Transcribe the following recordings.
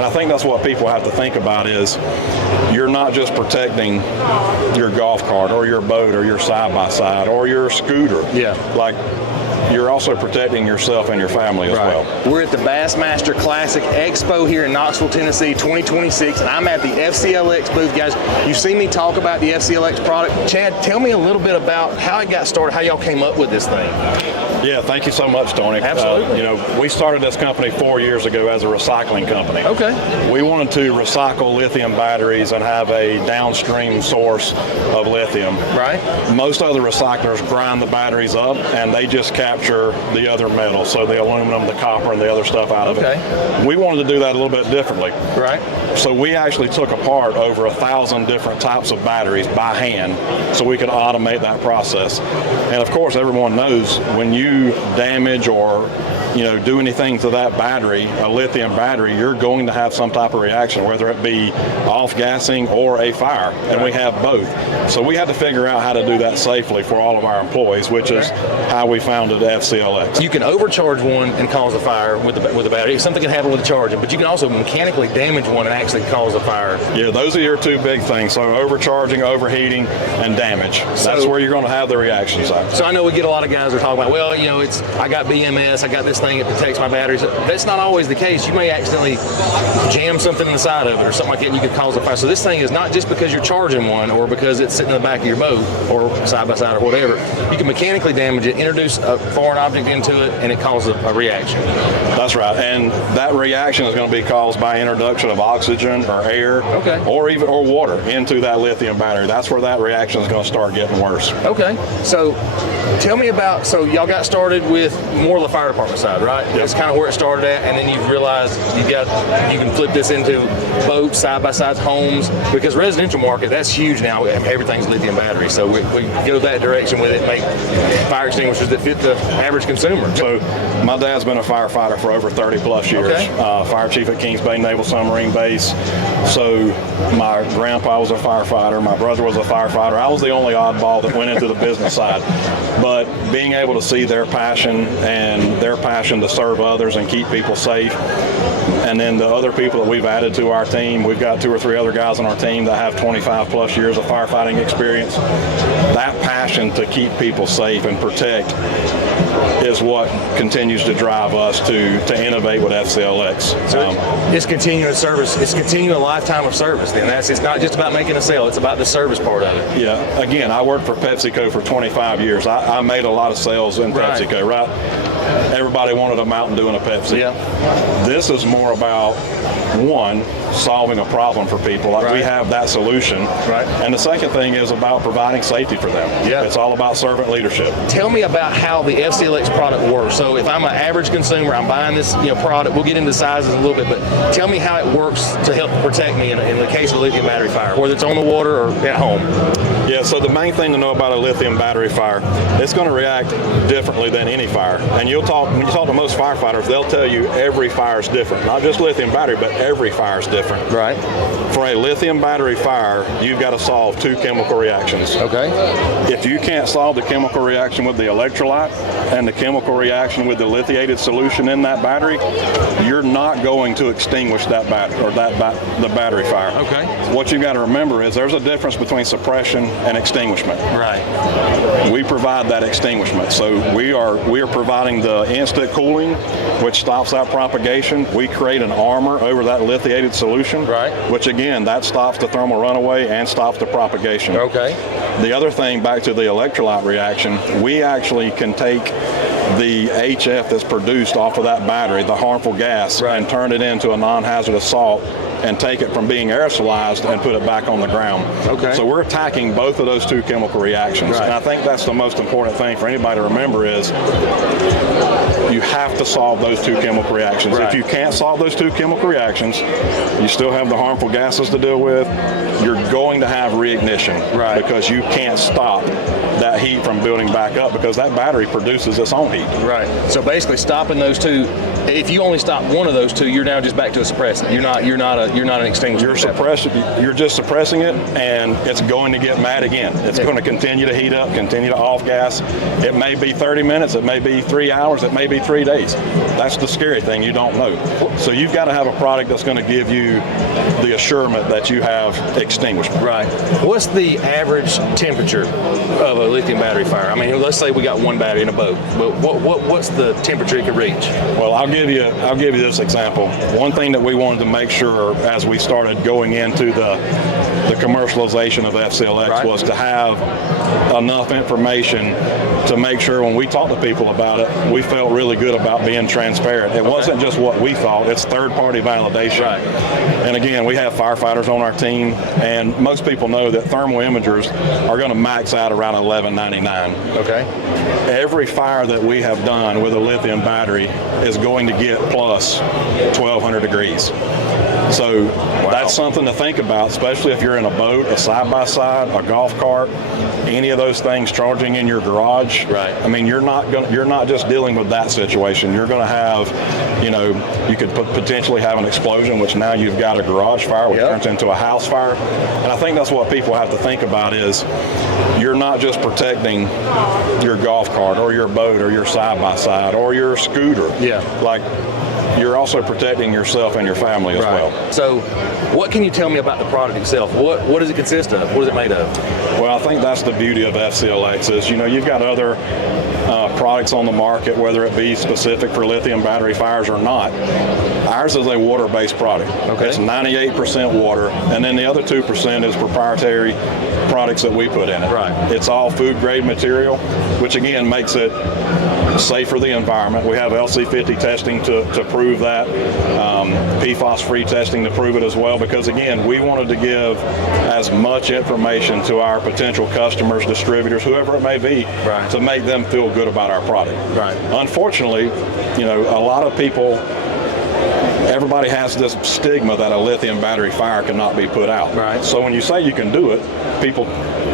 And I think that's what people have to think about is you're not just protecting your golf cart or your boat or your side-by-side or your scooter. Yeah. Like, you're also protecting yourself and your family as well. We're at the Bassmaster Classic Expo here in Knoxville, Tennessee, 2026, and I'm at the FCL-X booth. Guys, you've seen me talk about the FCL-X product. Chad, tell me a little bit about how it got started, how y'all came up with this thing. Yeah, thank you so much, Tony. Absolutely. You know, we started this company 4 years ago as a recycling company. Okay. We wanted to recycle lithium batteries and have a downstream source of lithium. Right. Most other recyclers grind the batteries up and they just capture the other metals, so the aluminum, the copper, and the other stuff out of it. We wanted to do that a little bit differently. Right. So we actually took apart over 1,000 different types of batteries by hand so we could automate that process. And of course, everyone knows when you damage or do anything to that battery, a lithium battery, you're going to have some type of reaction, whether it be off-gassing or a fire, and we have both. So we had to figure out how to do that safely for all of our employees, which is how we founded FCL-X. You can overcharge one and cause a fire with the battery. Something can happen with the charging, but you can also mechanically damage one and actually cause a fire. Yeah, those are your two big things. So overcharging, overheating, and damage. That's where you're going to have the reactions at. So I know we get a lot of guys that are talking about, well, I got BMS, I got this thing, it protects my batteries. That's not always the case. You may accidentally jam something in the side of it or something like that, and you could cause a fire. So this thing is not just because you're charging one or because it's sitting in the back of your boat or side by side or whatever. You can mechanically damage it, introduce a foreign object into it, and it causes a reaction. That's right, and that reaction is going to be caused by introduction of oxygen or air, or water into that lithium battery. That's where that reaction is going to start getting worse. Okay, so tell me about, so y'all got started with more of the fire department side, right? Yep. That's kind of where it started at, and then you've realized you can flip this into boats, side-by-sides, homes, because residential market, that's huge now. Everything's lithium battery, so we go that direction with it, make fire extinguishers that fit the average consumer. So my dad's been a firefighter for over 30 plus years. Fire chief at Kings Bay Naval Submarine Base. So my grandpa was a firefighter, my brother was a firefighter. I was the only oddball that went into the business side. But being able to see their passion and their passion to serve others and keep people safe, and then the other people that we've added to our team, we've got 2 or 3 other guys on our team that have 25 plus years of firefighting experience. That passion to keep people safe and protect is what continues to drive us to innovate with FCL-X. It's continuing service. It's continuing a lifetime of service. Then it's not just about making a sale. It's about the service part of it. Yeah. Again, I worked for PepsiCo for 25 years. I made a lot of sales in PepsiCo, right? Everybody wanted a Mountain Dew and a Pepsi. Yeah. This is more about, one, solving a problem for people. Like we have that solution. Right. And the second thing is about providing safety for them. Yeah. It's all about servant leadership. Tell me about how the FCL-X product works. So if I'm an average consumer, I'm buying this product, we'll get into sizes a little bit, but tell me how it works to help protect me in the case of a lithium battery fire, whether it's on the water or at home. Yeah, so the main thing to know about a lithium battery fire, it's going to react differently than any fire. And when you talk to most firefighters, they'll tell you every fire is different. Not just lithium battery, but every fire is different. Right. For a lithium battery fire, you've got to solve 2 chemical reactions. Okay. If you can't solve the chemical reaction with the electrolyte and the chemical reaction with the lithiated solution in that battery, you're not going to extinguish that battery or the battery fire. Okay. What you've got to remember is there's a difference between suppression and extinguishment. Right. We provide that extinguishment. So we are providing the instant cooling, which stops that propagation. We create an armor over that lithiated solution, which again, that stops the thermal runaway and stops the propagation. Okay. The other thing, back to the electrolyte reaction, we actually can take the HF that's produced off of that battery, the harmful gas, and turn it into a non-hazardous salt and take it from being aerosolized and put it back on the ground. Okay. So we're attacking both of those 2 chemical reactions. And I think that's the most important thing for anybody to remember is you have to solve those 2 chemical reactions. If you can't solve those 2 chemical reactions, you still have the harmful gases to deal with. You're going to have reignition because you can't stop that heat from building back up because that battery produces its own heat. Right. So basically stopping those 2, if you only stop one of those 2, you're now just back to a suppressant. You're not an extinguisher. You're just suppressing it, and it's going to get mad again. It's going to continue to heat up, continue to off gas. It may be 30 minutes, it may be 3 hours, it may be 3 days. That's the scary thing, you don't know. So you've got to have a product that's going to give you the assurance that you have extinguishment. Right. What's the average temperature of a lithium battery fire? I mean, let's say we got one battery in a boat, but what's the temperature it could reach? Well, I'll give you this example. One thing that we wanted to make sure as we started going into the commercialization of FCL-X was to have enough information to make sure when we talk to people about it, we felt really good about being transparent. It wasn't just what we thought, it's third-party validation. Right. And again, we have firefighters on our team, and most people know that thermal imagers are going to max out around $11.99. Okay. Every fire that we have done with a lithium battery is going to get plus 1,200 degrees. So that's something to think about, especially if you're in a boat, a side-by-side, a golf cart, any of those things charging in your garage. Right. I mean, you're not just dealing with that situation. You're going to have, you could potentially have an explosion, which now you've got a garage fire, which turns into a house fire. And I think that's what people have to think about is you're not just protecting your golf cart or your boat or your side-by-side or your scooter. Yeah. Like, you're also protecting yourself and your family as well. So what can you tell me about the product itself? What does it consist of? What is it made of? Well, I think that's the beauty of FCL-X is, you've got other products on the market, whether it be specific for lithium battery fires or not. Ours is a water-based product. Okay. It's 98% water, and then the other 2% is proprietary products that we put in it. Right. It's all food-grade material, which again makes it safe for the environment. We have LC50 testing to prove that, PFAS-free testing to prove it as well, because again, we wanted to give as much information to our potential customers, distributors, whoever it may be, to make them feel good about our product. Right. Unfortunately, a lot of people, everybody has this stigma that a lithium battery fire cannot be put out. Right. So when you say you can do it, people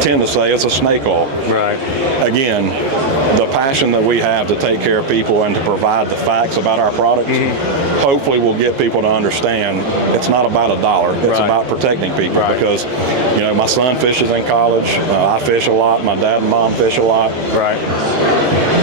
tend to say it's a snake oil. Right. Again, the passion that we have to take care of people and to provide the facts about our products, hopefully will get people to understand it's not about a dollar. It's about protecting people. Because, my son fishes in college. I fish a lot. My dad and mom fish a lot. Right.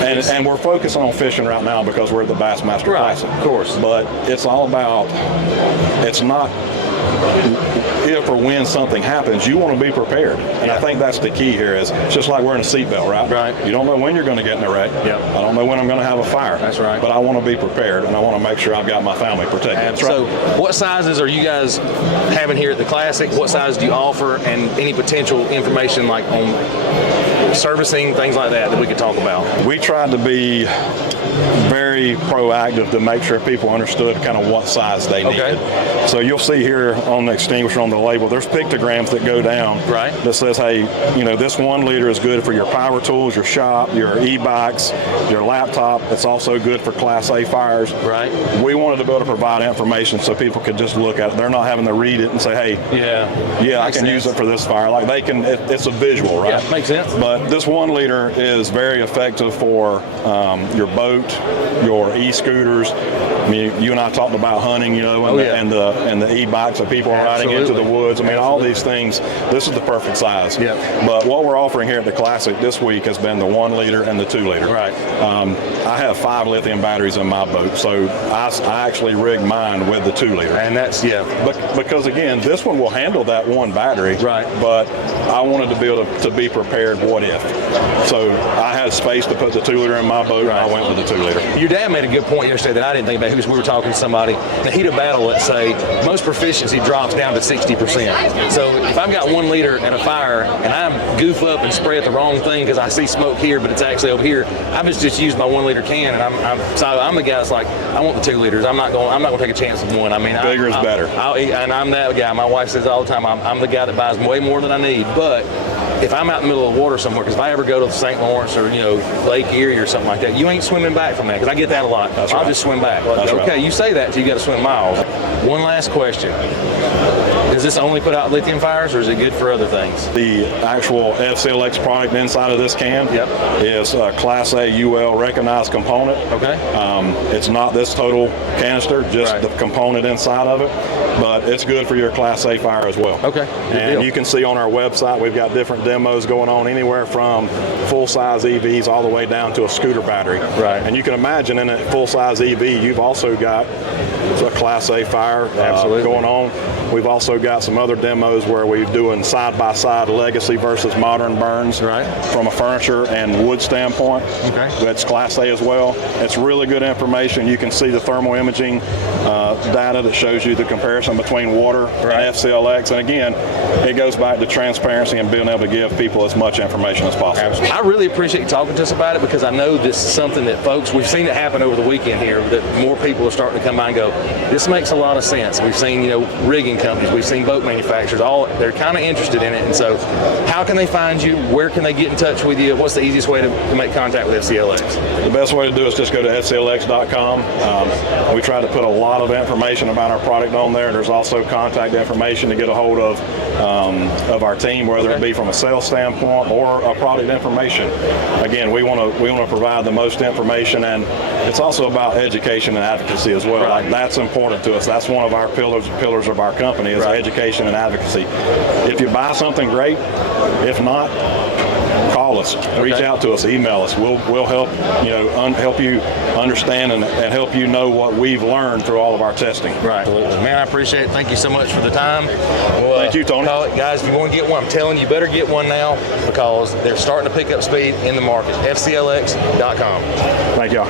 And we're focusing on fishing right now because we're at the Bassmaster Classic. Of course. But it's all about, it's not if or when something happens, you want to be prepared. And I think that's the key here is, it's just like wearing a seatbelt, right? Right. You don't know when you're going to get in a wreck. Yep. I don't know when I'm going to have a fire. That's right. But I want to be prepared, and I want to make sure I've got my family protected. So what sizes are you guys having here at the Classic? What size do you offer, and any potential information like on servicing, things like that we could talk about? We tried to be very proactive to make sure people understood kind of what size they needed. So you'll see here on the extinguisher on the label, there's pictograms that go down that says, hey, this 1 liter is good for your power tools, your shop, your e-bikes, your laptop. It's also good for Class A fires. Right. We wanted to be able to provide information so people could just look at it. They're not having to read it and say, hey, I can use it for this fire. Like they can, it's a visual, right? Yeah, makes sense. But this 1 liter is very effective for your boat, your e-scooters. I mean, you and I talked about hunting, and the e-bikes that people are riding into the woods. I mean, all these things. This is the perfect size. Yep. But what we're offering here at the Classic this week has been the 1 liter and the 2 liter. Right. I have 5 lithium batteries in my boat, so I actually rigged mine with the 2 liter. And that's because again, this one will handle that 1 battery. Right. But I wanted to be able to be prepared. What if? So I had space to put the 2 liter in my boat, and I went with the 2 liter. Your dad made a good point yesterday that I didn't think about. We were talking to somebody. In the heat of battle, let's say, most proficiency drops down to 60%. So if I've got 1 liter at a fire and I goof up and spray it the wrong thing because I see smoke here, but it's actually over here, I've just used my 1 liter can, and I'm the guy that's like, I want the 2 liters. I'm not going to take a chance with 1. I mean, bigger is better. And I'm that guy. My wife says all the time, I'm the guy that buys way more than I need. But if I'm out in the middle of the water somewhere, because if I ever go to St. Lawrence or Lake Erie or something like that, you ain't swimming back from that, because I get that a lot. I'll just swim back. You say that, so you got to swim miles. One last question. Does this only put out lithium fires, or is it good for other things? The actual FCL-X product inside of this can is a Class A UL recognized component. Okay. It's not this total canister, just the component inside of it. but it's good for your Class A fire as well. Okay. And you can see on our website, we've got different demos going on, anywhere from full-size EVs all the way down to a scooter battery. Right. And you can imagine in a full-size EV, you've also got a Class A fire going on. We've also got some other demos where we're doing side-by-side legacy versus modern burns from a furniture and wood standpoint. Okay. That's Class A as well. It's really good information. You can see the thermal imaging data that shows you the comparison between water and FCL-X. And again, it goes back to transparency and being able to give people as much information as possible. Absolutely. I really appreciate you talking to us about it, because I know this is something that folks, we've seen it happen over the weekend here, that more people are starting to come by and go, this makes a lot of sense. We've seen, rigging companies, we've seen boat manufacturers, they're kind of interested in it. And so how can they find you? Where can they get in touch with you? What's the easiest way to make contact with FCL-X? The best way to do is just go to FCL-X.com. We try to put a lot of information about our product on there. There's also contact information to get a hold of our team, whether it be from a sales standpoint or a product information. Again, we want to provide the most information, and it's also about education and advocacy as well. Like, that's important to us. That's one of our pillars of our company is education and advocacy. If you buy something, great. If not, call us, reach out to us, email us. We'll help help you understand and help you know what we've learned through all of our testing. Right. Man, I appreciate it. Thank you so much for the time. Well, thank you, Tony. Guys, if you want to get one, I'm telling you, better get one now, because they're starting to pick up speed in the market. FCLX.com. Thank y'all.